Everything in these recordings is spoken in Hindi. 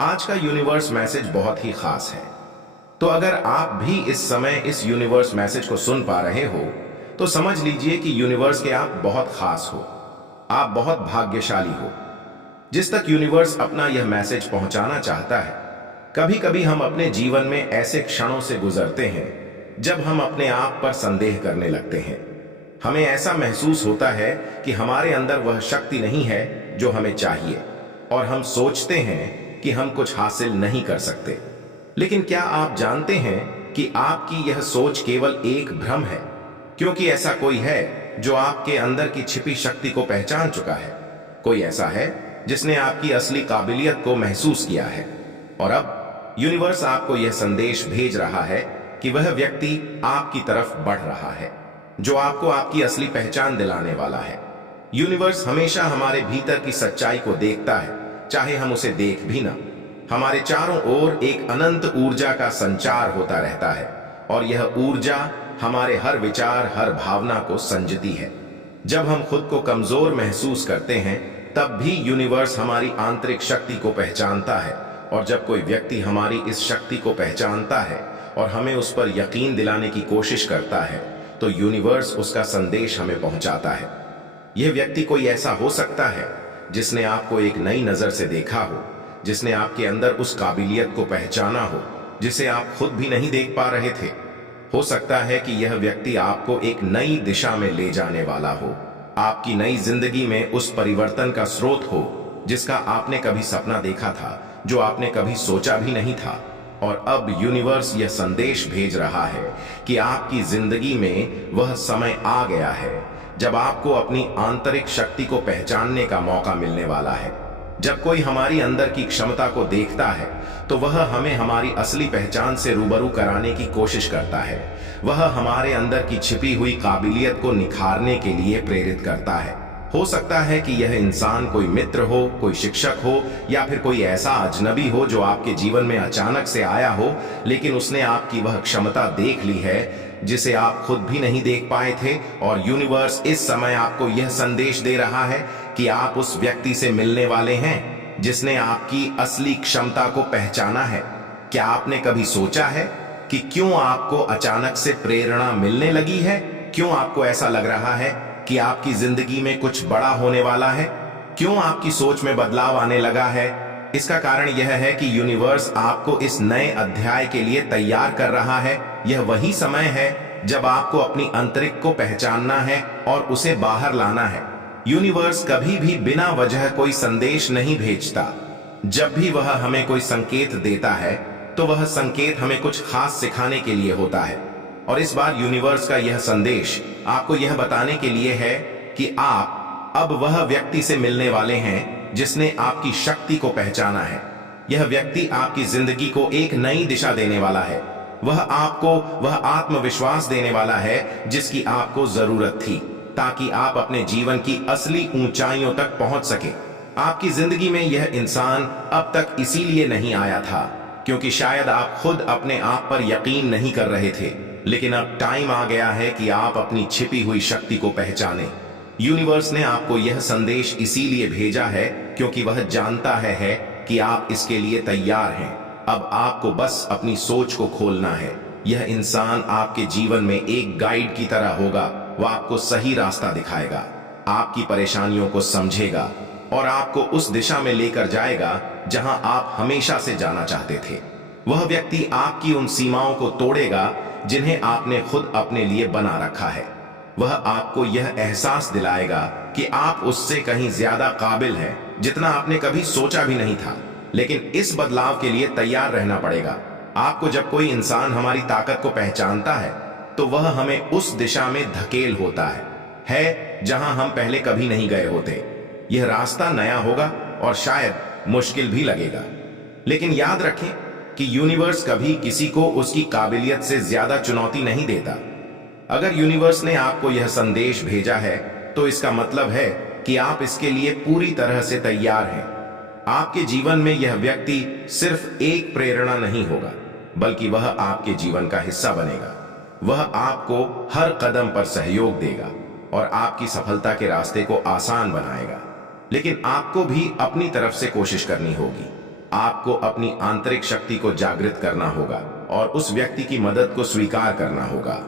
आज का यूनिवर्स मैसेज बहुत ही खास है। तो अगर आप भी इस समय इस यूनिवर्स मैसेज को सुन पा रहे हो तो समझ लीजिए कि यूनिवर्स के आप बहुत खास हो। आप बहुत भाग्यशाली हो। जिस तक यूनिवर्स अपना यह मैसेज पहुंचाना चाहता है, कभी कभी हम अपने जीवन में ऐसे क्षणों से गुजरते हैं जब हम अपने आप पर संदेह करने लगते हैं। हमें ऐसा महसूस होता है कि हमारे अंदर वह शक्ति नहीं है जो हमें चाहिए, और हम सोचते हैं कि हम कुछ हासिल नहीं कर सकते। लेकिन क्या आप जानते हैं कि आपकी यह सोच केवल एक भ्रम है? क्योंकि ऐसा कोई है जो आपके अंदर की छिपी शक्ति को पहचान चुका है। कोई ऐसा है जिसने आपकी असली काबिलियत को महसूस किया है, और अब यूनिवर्स आपको यह संदेश भेज रहा है कि वह व्यक्ति आपकी तरफ बढ़ रहा है, जो आपको आपकी असली पहचान दिलाने वाला है। यूनिवर्स हमेशा हमारे भीतर की सच्चाई को देखता है, चाहे हम उसे देख भी ना। हमारे चारों ओर एक अनंत ऊर्जा का संचार होता रहता है, और यह ऊर्जा हमारे हर विचार, हर भावना को संजती है। जब हम खुद को कमजोर महसूस करते हैं, तब भी यूनिवर्स हमारी आंतरिक शक्ति को पहचानता है, और जब कोई व्यक्ति हमारी इस शक्ति को पहचानता है और हमें उस पर यकीन दिलाने की कोशिश करता है, तो यूनिवर्स उसका संदेश हमें पहुंचाता है। यह व्यक्ति कोई ऐसा हो सकता है जिसने आपको एक नई नजर से देखा हो, जिसने आपके अंदर उस काबिलियत को पहचाना हो जिसे आप खुद भी नहीं देख पा रहे थे। हो सकता है कि यह व्यक्ति आपको एक नई दिशा में ले जाने वाला हो, आपकी नई जिंदगी में उस परिवर्तन का स्रोत हो जिसका आपने कभी सपना देखा था, जो आपने कभी सोचा भी नहीं था। और अब यूनिवर्स यह संदेश भेज रहा है कि आपकी जिंदगी में वह समय आ गया है जब आपको अपनी आंतरिक शक्ति को पहचानने का मौका मिलने वाला है। जब कोई हमारी अंदर की क्षमता को देखता है तो वह हमें हमारी असली पहचान से रूबरू कराने की कोशिश करता है। वह हमारे अंदर की छिपी हुई काबिलियत को निखारने के लिए प्रेरित करता है। हो सकता है कि यह इंसान कोई मित्र हो, कोई शिक्षक हो, या फिर कोई ऐसा अजनबी हो जो आपके जीवन में अचानक से आया हो, लेकिन उसने आपकी वह क्षमता देख ली है जिसे आप खुद भी नहीं देख पाए थे। और यूनिवर्स इस समय आपको यह संदेश दे रहा है कि आप उस व्यक्ति से मिलने वाले हैं जिसने आपकी असली क्षमता को पहचाना है। क्या आपने कभी सोचा है कि क्यों आपको अचानक से प्रेरणा मिलने लगी है? क्यों आपको ऐसा लग रहा है कि आपकी जिंदगी में कुछ बड़ा होने वाला है? क्यों आपकी सोच में बदलाव आने लगा है? इसका कारण यह है कि यूनिवर्स आपको इस नए अध्याय के लिए तैयार कर रहा है। यह वही समय है जब आपको अपनी आंतरिक को पहचानना है और उसे बाहर लाना है। यूनिवर्स कभी भी बिना वजह कोई संदेश नहीं भेजता। जब भी वह हमें कोई संकेत देता है तो वह संकेत हमें कुछ खास सिखाने के लिए होता है। और इस बार यूनिवर्स का यह संदेश आपको यह बताने के लिए है कि आप अब वह व्यक्ति से मिलने वाले हैं जिसने आपकी शक्ति को पहचाना है। यह व्यक्ति आपकी जिंदगी को एक नई दिशा देने वाला है। वह आपको वह आत्मविश्वास देने वाला है जिसकी आपको जरूरत थी, ताकि आप अपने जीवन की असली ऊंचाइयों तक पहुंच सके। आपकी जिंदगी में यह इंसान अब तक इसीलिए नहीं आया था क्योंकि शायद आप खुद अपने आप पर यकीन नहीं कर रहे थे, लेकिन अब टाइम आ गया है कि आप अपनी छिपी हुई शक्ति को पहचाने। यूनिवर्स ने आपको यह संदेश इसीलिए भेजा है क्योंकि वह जानता है कि आप इसके लिए तैयार हैं। अब आपको बस अपनी सोच को खोलना है। यह इंसान आपके जीवन में एक गाइड की तरह होगा। वह आपको सही रास्ता दिखाएगा, आपकी परेशानियों को समझेगा और आपको उस दिशा में लेकर जाएगा जहां आप हमेशा से जाना चाहते थे। वह व्यक्ति आपकी उन सीमाओं को तोड़ेगा जिन्हें आपने खुद अपने लिए बना रखा है। वह आपको यह एहसास दिलाएगा कि आप उससे कहीं ज्यादा काबिल हैं जितना आपने कभी सोचा भी नहीं था। लेकिन इस बदलाव के लिए तैयार रहना पड़ेगा। आपको जब कोई इंसान हमारी ताकत को पहचानता है तो वह हमें उस दिशा में धकेल होता है जहां हम पहले कभी नहीं गए होते। यह रास्ता नया होगा और शायद मुश्किल भी लगेगा, लेकिन याद रखें कि यूनिवर्स कभी किसी को उसकी काबिलियत से ज्यादा चुनौती नहीं देता। अगर यूनिवर्स ने आपको यह संदेश भेजा है तो इसका मतलब है कि आप इसके लिए पूरी तरह से तैयार हैं। आपके जीवन में यह व्यक्ति सिर्फ एक प्रेरणा नहीं होगा, बल्कि वह आपके जीवन का हिस्सा बनेगा। वह आपको हर कदम पर सहयोग देगा और आपकी सफलता के रास्ते को आसान बनाएगा। लेकिन आपको भी अपनी तरफ से कोशिश करनी होगी। आपको अपनी आंतरिक शक्ति को जागृत करना होगा और उस व्यक्ति की मदद को स्वीकार करना होगा।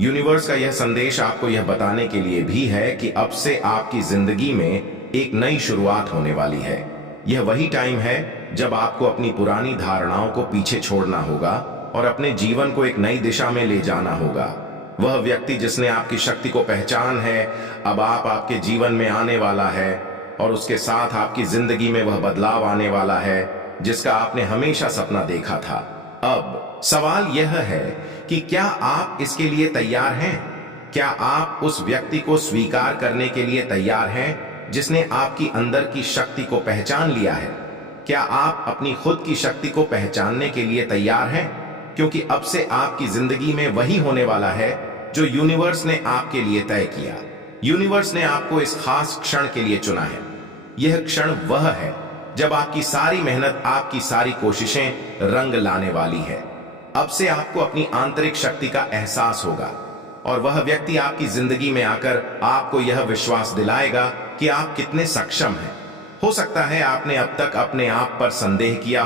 यूनिवर्स का यह संदेश आपको यह बताने के लिए भी है कि अब से आपकी जिंदगी में एक नई शुरुआत होने वाली है। यह वही टाइम है जब आपको अपनी पुरानी धारणाओं को पीछे छोड़ना होगा और अपने जीवन को एक नई दिशा में ले जाना होगा। वह व्यक्ति जिसने आपकी शक्ति को पहचान है, अब आपके जीवन में आने वाला है और उसके साथ आपकी जिंदगी में वह बदलाव आने वाला है जिसका आपने हमेशा सपना देखा था। अब सवाल यह है कि क्या आप इसके लिए तैयार हैं? क्या आप उस व्यक्ति को स्वीकार करने के लिए तैयार हैं जिसने आपकी अंदर की शक्ति को पहचान लिया है? क्या आप अपनी खुद की शक्ति को पहचानने के लिए तैयार हैं? क्योंकि अब से आपकी जिंदगी में वही होने वाला है जो यूनिवर्स ने आपके लिए तय किया। यूनिवर्स ने आपको इस खास क्षण के लिए चुना है। यह क्षण वह है जब आपकी सारी मेहनत, आपकी सारी कोशिशें रंग लाने वाली है। अब से आपको अपनी आंतरिक शक्ति का एहसास होगा और वह व्यक्ति आपकी जिंदगी में आकर आपको यह विश्वास दिलाएगा कि आप कितने सक्षम हैं। हो सकता है आपने अब तक अपने आप पर संदेह किया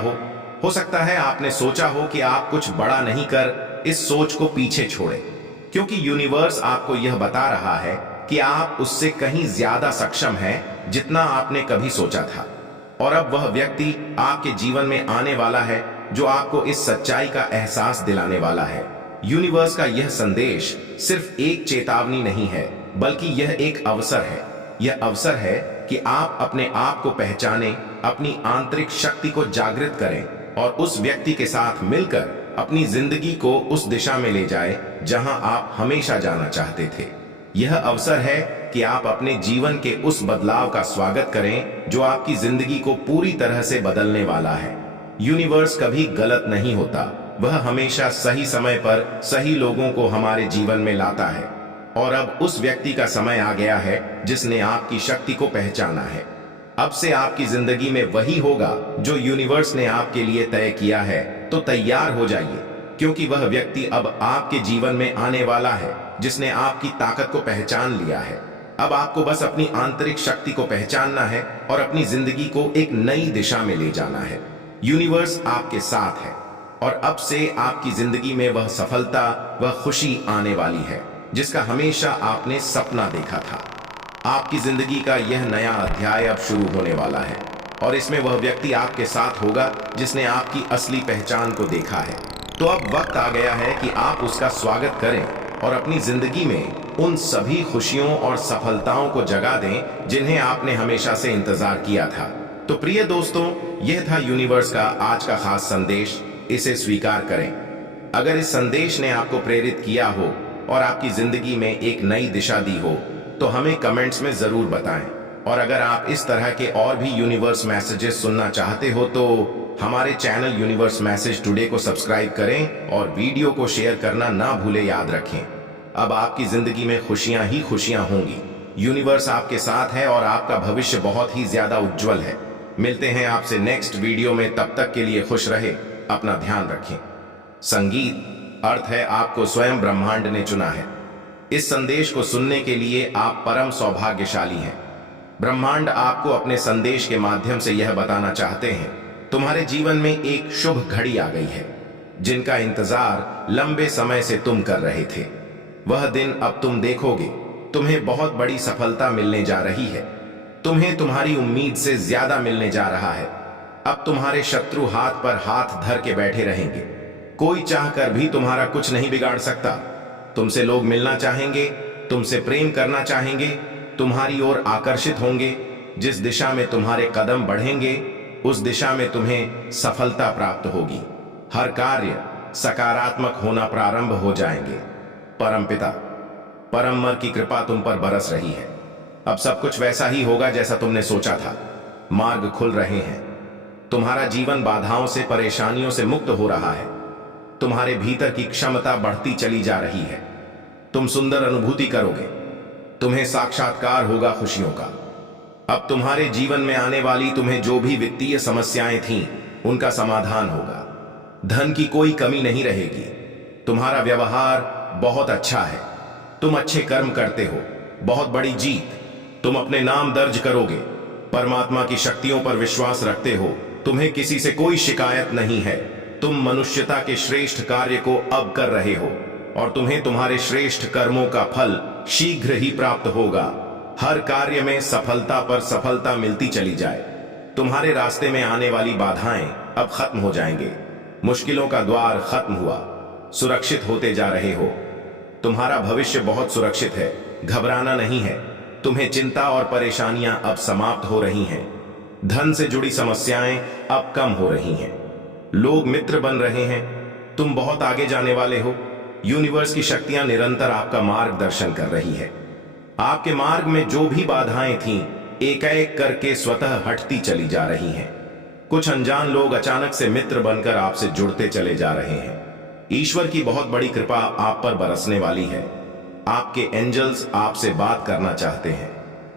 हो सकता है आपने सोचा हो कि आप कुछ बड़ा नहीं कर इस सोच को पीछे छोड़े, क्योंकि यूनिवर्स आपको यह बता रहा है कि आप उससे कहीं ज्यादा सक्षम हैं जितना आपने कभी सोचा था। और अब वह व्यक्ति आपके जीवन में आने वाला है जो आपको इस सच्चाई का एहसास दिलाने वाला है। यूनिवर्स का यह संदेश सिर्फ एक चेतावनी नहीं है, बल्कि यह एक अवसर है। यह अवसर है कि आप अपने आप को पहचानें, अपनी आंतरिक शक्ति को जागृत करें और उस व्यक्ति के साथ मिलकर अपनी जिंदगी को उस दिशा में ले जाएं जहां आप हमेशा जाना चाहते थे। यह अवसर है कि आप अपने जीवन के उस बदलाव का स्वागत करें जो आपकी जिंदगी को पूरी तरह से बदलने वाला है। यूनिवर्स कभी गलत नहीं होता, वह हमेशा सही समय पर सही लोगों को हमारे जीवन में लाता है। और अब उस व्यक्ति का समय आ गया है जिसने आपकी शक्ति को पहचाना है। अब से आपकी जिंदगी में वही होगा जो यूनिवर्स ने आपके लिए तय किया है। तो तैयार हो जाइए, क्योंकि वह व्यक्ति अब आपके जीवन में आने वाला है जिसने आपकी ताकत को पहचान लिया है। अब आपको बस अपनी आंतरिक शक्ति को पहचानना है और अपनी जिंदगी को एक नई दिशा में ले जाना है। यूनिवर्स आपके साथ है और अब से आपकी जिंदगी में वह सफलता, वह खुशी आने वाली है जिसका हमेशा आपने सपना देखा था। आपकी जिंदगी का यह नया अध्याय अब शुरू होने वाला है और इसमें वह व्यक्ति आपके साथ होगा जिसने आपकी असली पहचान को देखा है। तो अब वक्त आ गया है कि आप उसका स्वागत करें और अपनी जिंदगी में उन सभी खुशियों और सफलताओं को जगा दें जिन्हें आपने हमेशा से इंतजार किया था। तो प्रिय दोस्तों, यह था यूनिवर्स का आज का खास संदेश। इसे स्वीकार करें। अगर इस संदेश ने आपको प्रेरित किया हो और आपकी जिंदगी में एक नई दिशा दी हो तो हमें कमेंट्स में जरूर बताएं। और अगर आप इस तरह के और भी यूनिवर्स मैसेजेस सुनना चाहते हो तो हमारे चैनल यूनिवर्स मैसेज टुडे को सब्सक्राइब करें और वीडियो को शेयर करना ना भूले। याद रखें, अब आपकी जिंदगी में खुशियां ही खुशियां होंगी। यूनिवर्स आपके साथ है और आपका भविष्य बहुत ही ज्यादा उज्जवल है। मिलते हैं आपसे नेक्स्ट वीडियो में, तब तक के लिए खुश रहे, अपना ध्यान रखें। संगीत अर्थ है आपको स्वयं ब्रह्मांड ने चुना है। इस संदेश को सुनने के लिए आप परम सौभाग्यशाली हैं। ब्रह्मांड आपको अपने संदेश के माध्यम से यह बताना चाहते हैं, तुम्हारे जीवन में एक शुभ घड़ी आ गई है जिनका इंतजार लंबे समय से तुम कर रहे थे। वह दिन अब तुम देखोगे। तुम्हें बहुत बड़ी सफलता मिलने जा रही है। तुम्हें तुम्हारी उम्मीद से ज्यादा मिलने जा रहा है। अब तुम्हारे शत्रु हाथ पर हाथ धर के बैठे रहेंगे। कोई चाहकर भी तुम्हारा कुछ नहीं बिगाड़ सकता। तुमसे लोग मिलना चाहेंगे, तुमसे प्रेम करना चाहेंगे, तुम्हारी ओर आकर्षित होंगे। जिस दिशा में तुम्हारे कदम बढ़ेंगे उस दिशा में तुम्हें सफलता प्राप्त होगी। हर कार्य सकारात्मक होना प्रारंभ हो जाएंगे। परमपिता परमवर की कृपा तुम पर बरस रही है। अब सब कुछ वैसा ही होगा जैसा तुमने सोचा था। मार्ग खुल रहे हैं। तुम्हारा जीवन बाधाओं से, परेशानियों से मुक्त हो रहा है। तुम्हारे भीतर की क्षमता बढ़ती चली जा रही है। तुम सुंदर अनुभूति करोगे। तुम्हें साक्षात्कार होगा खुशियों का। अब तुम्हारे जीवन में आने वाली तुम्हें जो भी वित्तीय समस्याएं थीं, उनका समाधान होगा। धन की कोई कमी नहीं रहेगी। तुम्हारा व्यवहार बहुत अच्छा है। तुम अच्छे कर्म करते हो। बहुत बड़ी जीत। तुम अपने नाम दर्ज करोगे। परमात्मा की शक्तियों पर विश्वास रखते हो तुम्हें किसी से कोई शिकायत नहीं है। तुम मनुष्यता के श्रेष्ठ कार्य को अब कर रहे हो और तुम्हें तुम्हारे श्रेष्ठ कर्मों का फल शीघ्र ही प्राप्त होगा। हर कार्य में सफलता पर सफलता मिलती चली जाए। तुम्हारे रास्ते में आने वाली बाधाएं अब खत्म हो जाएंगे। मुश्किलों का द्वार खत्म हुआ। सुरक्षित होते जा रहे हो। तुम्हारा भविष्य बहुत सुरक्षित है। घबराना नहीं है। तुम्हें चिंता और परेशानियां अब समाप्त हो रही हैं। धन से जुड़ी समस्याएं अब कम हो रही हैं। लोग मित्र बन रहे हैं। तुम बहुत आगे जाने वाले हो। यूनिवर्स की शक्तियां निरंतर आपका मार्गदर्शन कर रही है। आपके मार्ग में जो भी बाधाएं थीं, एक एक करके स्वतः हटती चली जा रही हैं। कुछ अनजान लोग अचानक से मित्र बनकर आपसे जुड़ते चले जा रहे हैं। ईश्वर की बहुत बड़ी कृपा आप पर बरसने वाली है। आपके एंजल्स आपसे बात करना चाहते हैं।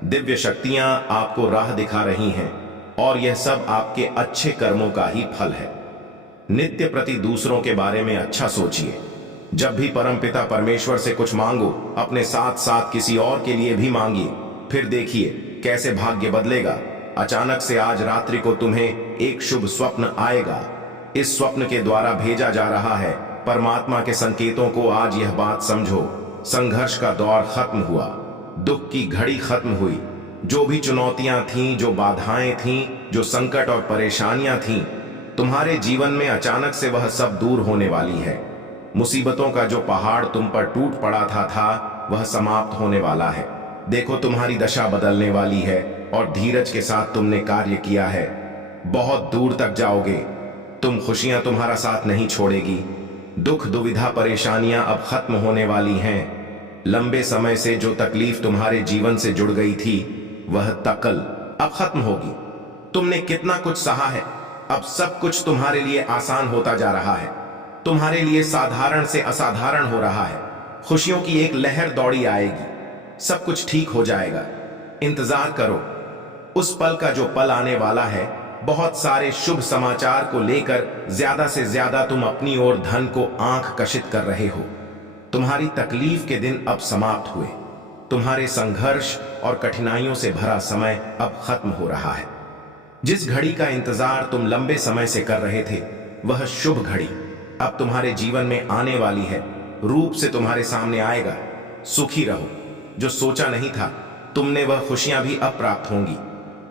दिव्य शक्तियां आपको राह दिखा रही हैं और यह सब आपके अच्छे कर्मों का ही फल है। नित्य प्रति दूसरों के बारे में अच्छा सोचिए। जब भी परमपिता परमेश्वर से कुछ मांगो, अपने साथ साथ किसी और के लिए भी मांगिए। फिर देखिए कैसे भाग्य बदलेगा। अचानक से आज रात्रि को तुम्हें एक शुभ स्वप्न आएगा। इस स्वप्न के द्वारा भेजा जा रहा है परमात्मा के संकेतों को। आज यह बात समझो, संघर्ष का दौर खत्म हुआ। दुख की घड़ी खत्म हुई। जो भी चुनौतियां थीं, जो बाधाएं थीं, जो संकट और परेशानियां थीं, तुम्हारे जीवन में अचानक से वह सब दूर होने वाली है। मुसीबतों का जो पहाड़ तुम पर टूट पड़ा था वह समाप्त होने वाला है। देखो तुम्हारी दशा बदलने वाली है और धीरज के साथ तुमने कार्य किया है। बहुत दूर तक जाओगे। तुम खुशियां तुम्हारा साथ नहीं छोड़ेगी। दुख दुविधा परेशानियां अब खत्म होने वाली हैं। लंबे समय से जो तकलीफ तुम्हारे जीवन से जुड़ गई थी वह तकल अब खत्म होगी। तुमने कितना कुछ सहा है, अब सब कुछ तुम्हारे लिए आसान होता जा रहा है। तुम्हारे लिए साधारण से असाधारण हो रहा है। खुशियों की एक लहर दौड़ी आएगी। सब कुछ ठीक हो जाएगा। इंतजार करो। उस पल का जो पल आने वाला है, बहुत सारे शुभ समाचार को लेकर ज्यादा से ज्यादा तुम अपनी ओर धन को आंख कशित कर रहे हो। तुम्हारी तकलीफ के दिन अब समाप्त हुए। तुम्हारे संघर्ष और कठिनाइयों से भरा समय अब खत्म हो रहा है। जिस घड़ी का इंतजार तुम लंबे समय से कर रहे थे, वह शुभ घड़ी अब तुम्हारे जीवन में आने वाली है। रूप से तुम्हारे सामने आएगा। सुखी रहो। जो सोचा नहीं था तुमने, वह खुशियां भी अब प्राप्त होंगी।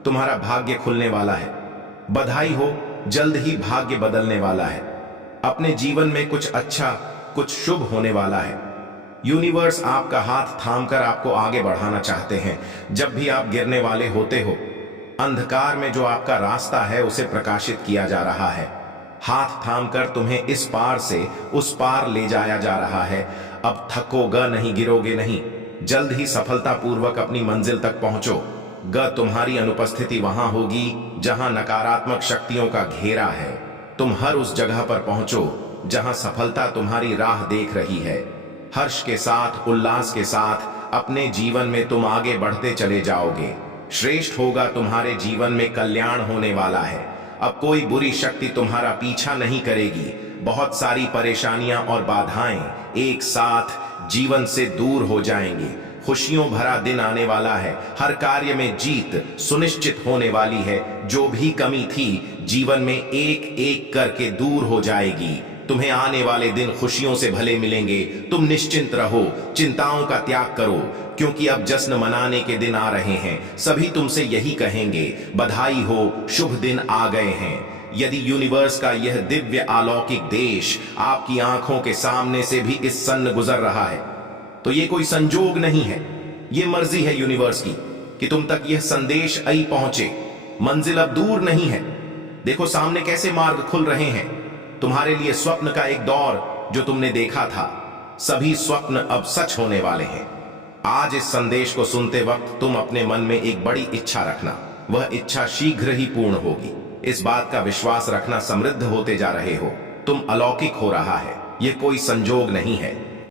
तुम्हारा भाग्य खुलने वाला है। बधाई हो, जल्द ही भाग्य बदलने वाला है। अपने जीवन में कुछ अच्छा, कुछ शुभ होने वाला है। यूनिवर्स आपका हाथ थामकर आपको आगे बढ़ाना चाहते हैं। जब भी आप गिरने वाले होते हो, अंधकार में जो आपका रास्ता है उसे प्रकाशित किया जा रहा है। हाथ थामकर तुम्हें इस पार से उस पार ले जाया जा रहा है। अब थकोगा नहीं, गिरोगे नहीं। जल्द ही सफलतापूर्वक अपनी मंजिल तक पहुंचो। तुम्हारी अनुपस्थिति वहां होगी जहां नकारात्मक शक्तियों का घेरा है। तुम हर उस जगह पर पहुंचो जहां सफलता तुम्हारी राह देख रही है। हर्ष के साथ, उल्लास के साथ अपने जीवन में तुम आगे बढ़ते चले जाओगे। श्रेष्ठ होगा तुम्हारे जीवन में, कल्याण होने वाला है। अब कोई बुरी शक्ति तुम्हारा पीछा नहीं करेगी। बहुत सारी परेशानियां और बाधाएं एक साथ जीवन से दूर हो जाएंगी। खुशियों भरा दिन आने वाला है। हर कार्य में जीत सुनिश्चित होने वाली है। जो भी कमी थी जीवन में एक एक करके दूर हो जाएगी। तुम्हें आने वाले दिन खुशियों से भले मिलेंगे। तुम निश्चिंत रहो, चिंताओं का त्याग करो, क्योंकि अब जश्न मनाने के दिन आ रहे हैं। सभी तुमसे यही कहेंगे, बधाई हो, शुभ दिन आ गए हैं। यदि यूनिवर्स का यह दिव्य अलौकिक देश आपकी आंखों के सामने से भी इस सन्न गुजर रहा है, तो ये कोई संजोग नहीं है। ये मर्जी है यूनिवर्स की कि तुम तक यह संदेश आई पहुंचे। मंजिल अब दूर नहीं है। देखो सामने कैसे मार्ग खुल रहे हैं। तुम्हारे लिए स्वप्न का एक दौर जो तुमने देखा था, सभी स्वप्न अब सच होने वाले हैं। आज इस संदेश को सुनते वक्त तुम अपने मन में एक बड़ी इच्छा रखना। वह इच्छा शीघ्र ही पूर्ण होगी। इस बात का विश्वास रखना, समृद्ध होते जा रहे हो। तुम अलौकिक हो रहा है। यह कोई संजोग नहीं है।